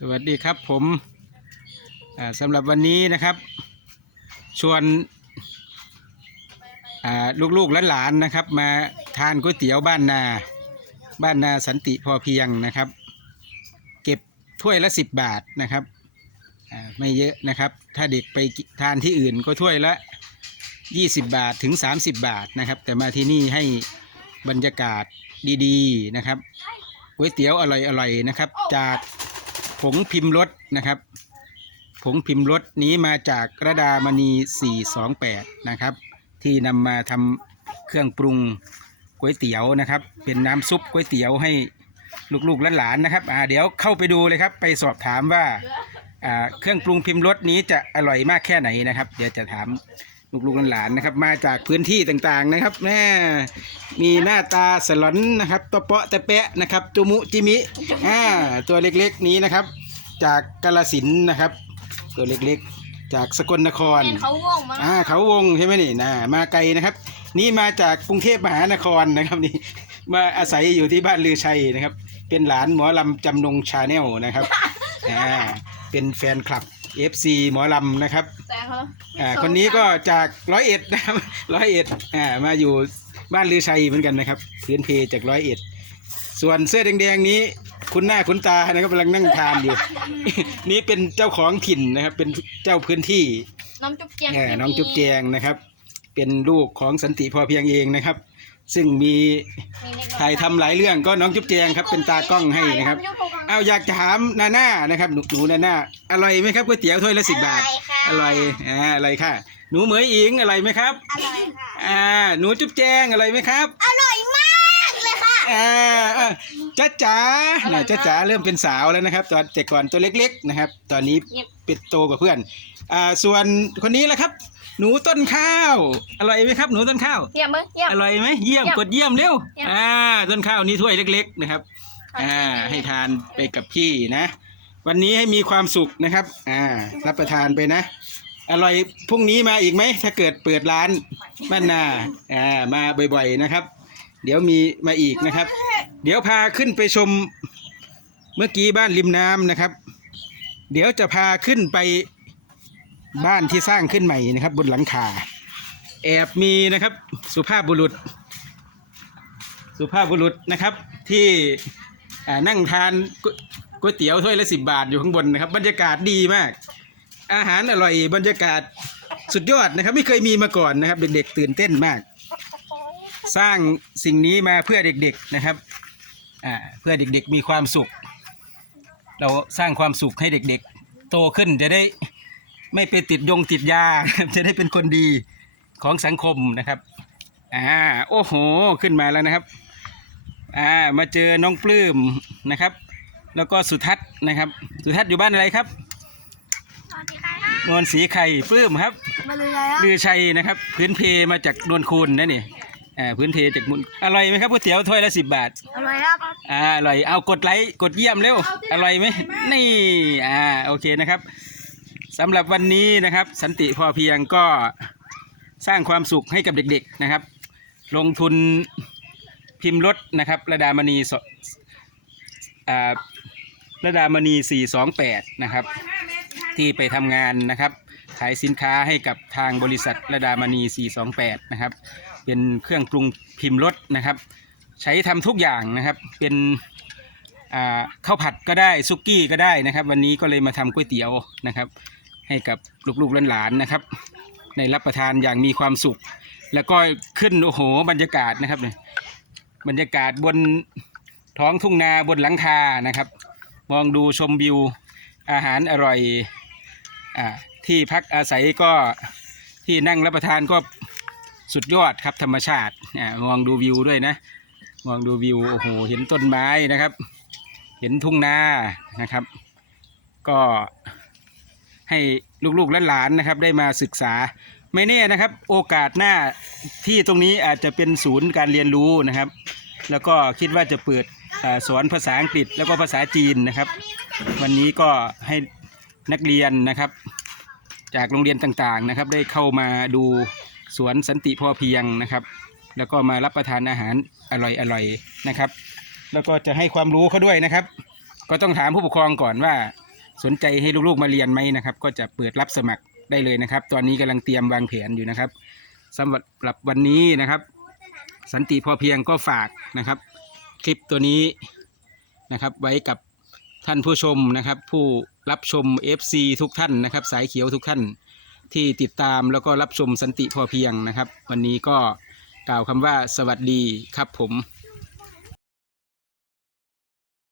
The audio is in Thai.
สวัสดีครับผมสำหรับวันนี้นะครับ ชวนลูกๆและหลานๆนะครับ มาทานก๋วยเตี๋ยวบ้านนา บ้านนาสันติพอเพียงนะครับ เก็บถ้วยละสิบบาทนะครับไม่เยอะนะครับ ถ้าเด็กไปทานที่อื่นก็ถ้วยละ 20 บาทถึง 30 บาทนะครับ แต่มาที่นี่ให้บรรยากาศดีๆนะครับก๋วยเตี๋ยวอร่อยๆนะครับ จาก ผงพิมพ์รสนะครับผงพิมพ์รสนี้มาจากกระดามณี 428 นะครับ ที่นำมาทำเครื่องปรุงก๋วยเตี๋ยวนะครับ เป็นน้ำซุปก๋วยเตี๋ยวให้ลูกๆหลานๆนะครับอ่าเดี๋ยวเข้าไปดูเลยครับ ไปสอบถามว่าอ่าเครื่องปรุงพิมพ์รสนี้จะอร่อยมากแค่ไหนนะครับ เดี๋ยวจะถาม ลูกๆหลานๆนะครับ มาจากพื้นที่ต่างๆนะครับแม่มีหน้าตาสลอนนะครับตะเปาะตะแปะนะครับจุมุจิมิอ่าตัวเล็กๆนี้นะครับ จากกาลสินธุ์นะครับ ตัวเล็กๆ จากสกลนครเห็นเขาว่องมากอ่าเขาวงใช่ไหมนี่นะมาไกลนะครับ นี่มาจากกรุงเทพมหานครนะครับนี่มาอาศัยอยู่ที่บ้านลือชัยนะครับ เป็นหลานหมอลำจำนงชาแนลนะครับอ่าเป็นแฟนคลับ FC หมอลำนะครับแซงเขาอ่าคนนี้ก็จากร้อยเอ็ดนะครับร้อยเอ็ดอ่ามาอยู่บ้านลือชัยเหมือนกันนะครับพื้นเพจากร้อยเอ็ดส่วนเสื้อแดงๆนี้ คุณหน้าคุณตานะครับกำลังนั่งทานอยู่ นี่เป็นเจ้าของถิ่นนะครับ เป็นเจ้าพื้นที่น้องจุ๊บเจียงเออน้องจุ๊บแจงนะครับ เป็นลูกของสันติพอเพียงเองนะครับ ซึ่งมีถ่ายทำหลายเรื่องก็น้องจุ๊บแจงครับเป็นตากล้องให้นะครับเอาอยากจะถามนาน่านะครับหนูหนูนาน่าอร่อยไหมครับก๋วยเตี๋ยวถ้วยละสิบบาทอร่อยอ่าอร่อยค่ะ หนูเหมยอิงอร่อยไหมครับอร่อยค่ะอ่าหนูจุ๊บแจงอร่อยไหมครับอร่อยมากเลยค่ะ อ่าอ่าจ้าจ๋าน่ะจ้าจ๋าเริ่มเป็นสาวแล้วนะครับ ตอนแต่ก่อนตัวเล็กๆนะครับ ตอนนี้เงียบเป็นโตกว่าเพื่อน อ่า ส่วนคนนี้แหละครับ หนูต้นข้าว อร่อยไหมครับ หนูต้นข้าว เยี่ยมมั้ยเยี่ยม อร่อยไหมเยี่ยมเยี่ยมกดเยี่ยมเร็วเยี่ยม อ่า ต้นข้าวนี้ถ้วยเล็ก ๆ นะครับ อ่า ให้ทานไปกับพี่นะ วันนี้ให้มีความสุขนะครับ อ่า รับประทานไปนะ อร่อยพรุ่งนี้มาอีกไหมถ้าเกิดเปิดร้านบ้านนาอ่ามาบ่อยๆนะครับ เดี๋ยวมีมาอีกนะครับ เดี๋ยวพาขึ้นไปชมเมื่อกี้บ้านริมน้ำนะครับ เดี๋ยวจะพาขึ้นไปบ้านที่สร้างขึ้นใหม่นะครับ บนหลังคา แอบมีนะครับ สุภาพบุรุษ สุภาพบุรุษนะครับ ที่นั่งทานก๋วยเตี๋ยวถ้วยละสิบบาทอยู่ข้างบนนะครับ บรรยากาศดีมาก อาหารอร่อยบรรยากาศสุดยอดนะครับ ไม่เคยมีมาก่อนนะครับ เด็กๆตื่นเต้นมาก สร้างสิ่งนี้มาเพื่อเด็กๆนะครับอ่าเพื่อเด็กๆมีความสุข เราสร้างความสุขให้เด็กๆ โตขึ้นจะได้ไม่ไปติดยงติดยา จะได้เป็นคนดีของสังคมนะครับอ่าโอ้โหขึ้นมาแล้วนะครับอ่ามาเจอน้องปลื้มนะครับ แล้วก็สุทัศน์นะครับ สุทัศน์อยู่บ้านอะไรครับสวัสดีค่ะนวลสีไข่ปลื้มครับมาเลยแล้วลือชัยนะครับ พื้นเพมาจากนวลคูนนะนี่ อ่าพื้นเพจากมุนอร่อยไหมครับก๋วยเตี๋ยวถ้วยละสิบบาท อร่อยครับ อ่าอร่อยเอากดไลค์กดเยี่ยมเร็วอร่อยไหมนี่อ่าโอเคนะครับสำหรับวันนี้นะครับ สันติพอเพียงก็สร้างความสุขให้กับเด็กๆนะครับ ลงทุนพิมพ์รถนะครับระดามณีสอ่าระดามณี 428 นะครับ ที่ไปทำงานนะครับ ขายสินค้าให้กับทางบริษัทระดามณี 428 นะครับ เป็นเครื่องปรุงพิมพ์รสนะครับ ใช้ทำทุกอย่างนะครับเป็นข้าวผัดก็ได้ซุกี้ก็ได้นะครับ วันนี้ก็เลยมาทำก๋วยเตี๋ยวนะครับ ให้กับลูกๆหลานๆนะครับในรับประทานอย่างมีความสุข แล้วก็ขึ้นโอ้โหบรรยากาศนะครับเนี่ยบรรยากาศบนท้องทุ่งนาบนหลังคานะครับ มองดูชมวิวอาหารอร่อยอที่พักอาศัยก็ที่นั่งรับประทานก็ สุดยอดครับธรรมชาติมองดูวิวด้วยนะ มองดูวิวโอ้โหเห็นต้นไม้นะครับ เห็นทุ่งนานะครับ ก็ให้ลูกๆและหลานนะครับ ได้มาศึกษาไม่แน่นะครับ โอกาสหน้าที่ตรงนี้อาจจะเป็นศูนย์การเรียนรู้นะครับ แล้วก็คิดว่าจะเปิดอสอนภาษาอังกฤษแล้วก็ภาษาจีนนะครับ วันนี้ก็ให้นักเรียนนะครับ จากโรงเรียนต่างๆนะครับ ได้เข้ามาดู สวนสันติพอเพียงนะครับ แล้วก็มารับประทานอาหารอร่อยๆนะครับ แล้วก็จะให้ความรู้เขาด้วยนะครับ ก็ต้องถามผู้ปกครองก่อนว่า สนใจให้ลูกๆมาเรียนไหมนะครับ ก็จะเปิดรับสมัครได้เลยนะครับ ตอนนี้กำลังเตรียมวางแผนอยู่นะครับสำหรับวันนี้นะครับ สันติพอเพียงก็ฝากนะครับ คลิปตัวนี้นะครับ ไว้กับท่านผู้ชมนะครับ ผู้รับชม FC ทุกท่านนะครับ สายเขียวทุกท่าน ที่ติดตามแล้วก็รับชมสันติพอเพียงนะครับ วันนี้ก็กล่าวคำว่าสวัสดีครับผม